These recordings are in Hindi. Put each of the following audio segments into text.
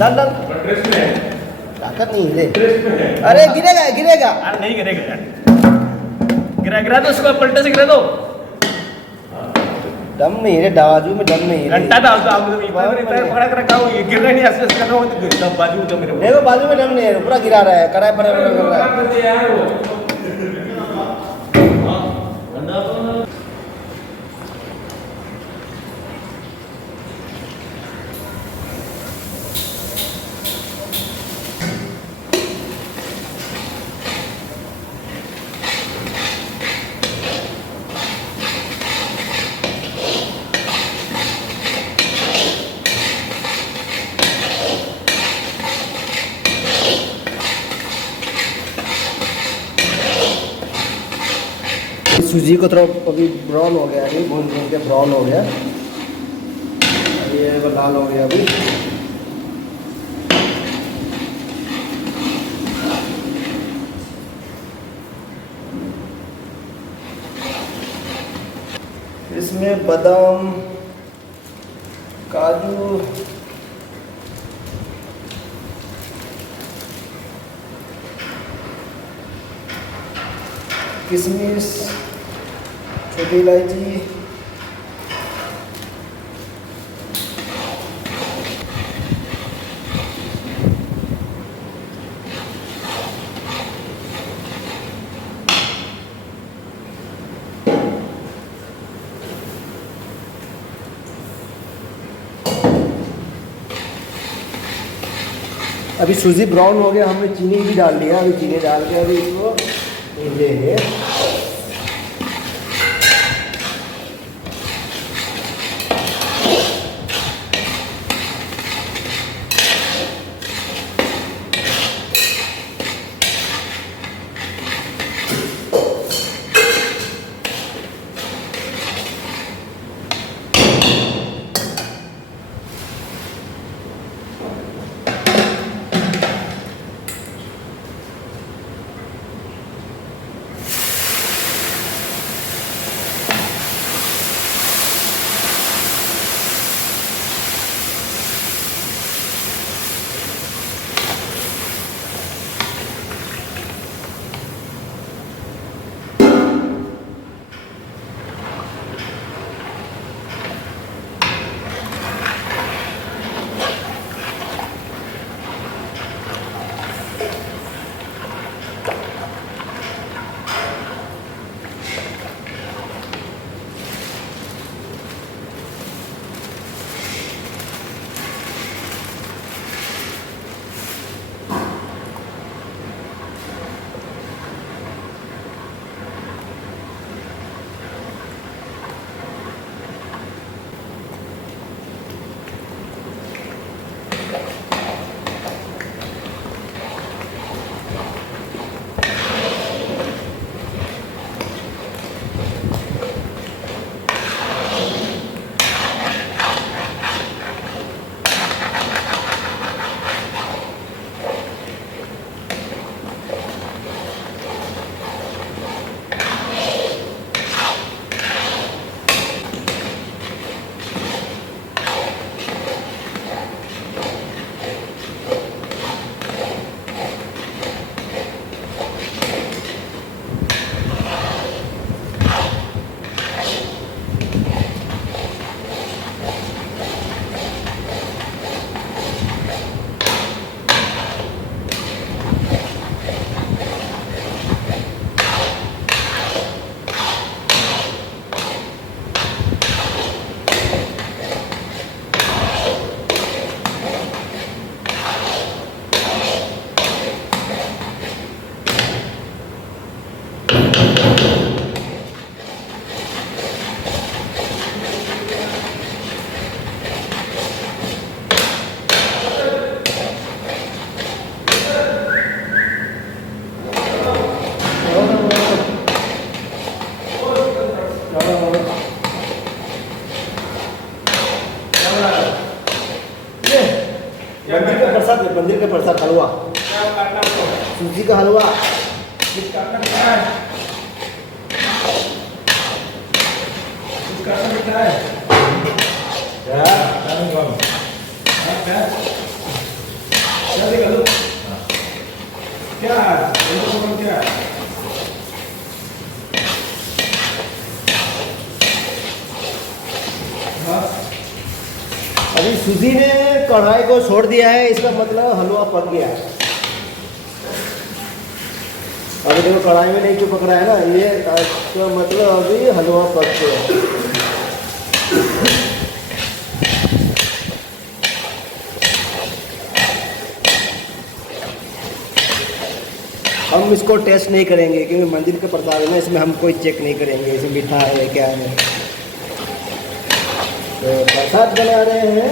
डाल डाल। ड्रेस में है, ताकत नहीं है। ड्रेस में है। अरे गिरेगा गिरेगा। अरे नहीं गिरेगा यार, गिरा दो उसको, पलटे से गिरा दो। दम नहीं है बाजू में, दम नहीं है। घंटा डाल दो आप लोग, पैर पकड़ा कर रखा हो, ये गिर रहा नहीं, ऐसे ऐसे करना हो तो सब बाजू तो मेरे देखो बाजू में दम नहीं है, पूरा गिरा रहा है, कराए पर कर रहा है। यार वो सूजी को थोड़ा अभी ब्राउन हो गया, अभी भून भून के ब्राउन हो गया, ये लाल हो गया अभी। इसमें बादाम, काजू, किशमिश, छोटी इलायची, अभी सूजी ब्राउन हो गया, हमने चीनी भी डाल दिया, अभी चीनी डाल के अभी इसको भूनेंगे। मंदिर का प्रसाद हलवा, सूजी का हलवा। क्या क्या अभी सूजी ने कढ़ाई को छोड़ दिया है, इसका मतलब हलवा पक गया है। अभी देखो कढ़ाई में नहीं क्यों पक रहा है ना, ये इसका मतलब अभी हलवा पक गया। हम इसको टेस्ट नहीं करेंगे क्योंकि मंदिर का प्रसाद है ना, इसमें हम कोई चेक नहीं करेंगे इसमें मीठा है क्या है। तो प्रसाद बना रहे हैं।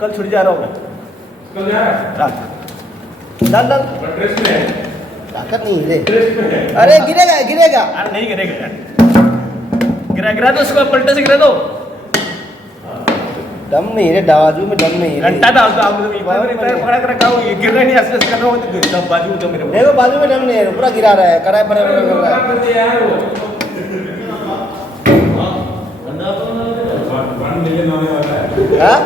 कल छुट जा रहा हूँ मैं। कल जा रहा है? डाल डाल। ड्रेस में है। ताकत नहीं है। ड्रेस में है। अरे गिरेगा गिरेगा। अरे नहीं गिरेगा यार। गिरा दो उसको, पलटे से गिरा दो। दम नहीं है, बाजू में दम नहीं है। घंटा डाल दो आप लोग, पैर पकड़ा कर रखा हूँ, ये गिर रहा नहीं, ऐसे ऐसे करना हो तो सब बाजू में तो मेरे देखो बाजू में दम नहीं है, पूरा गिरा रहा है, कराए पर कर रहा है। 1 मिलियन होने वाला है। हाँ?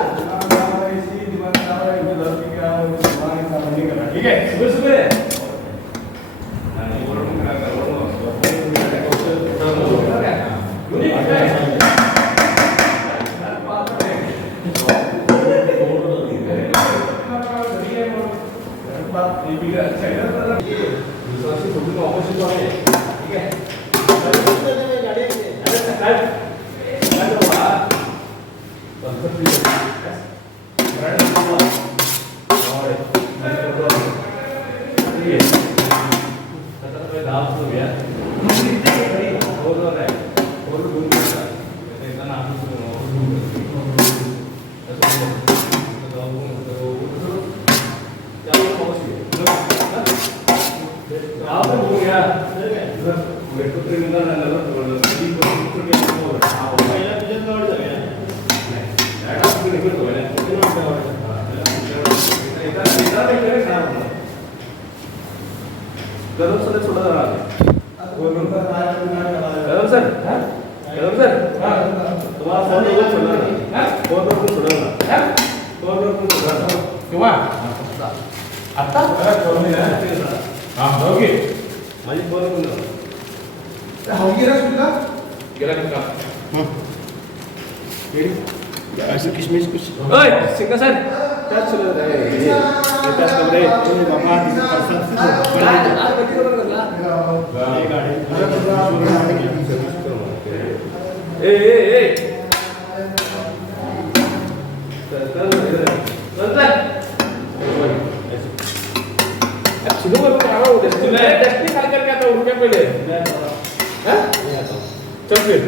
ठीक है, सुबह सुबह किशमिश कुछ सिंगा सर क्या चल रहा है ये क्या कर रहे हैं बाबा ए ए ए सुनो मैं क्या रहा हूँ टेक्निक करके आता हूँ रुके पहले हैं चल फिर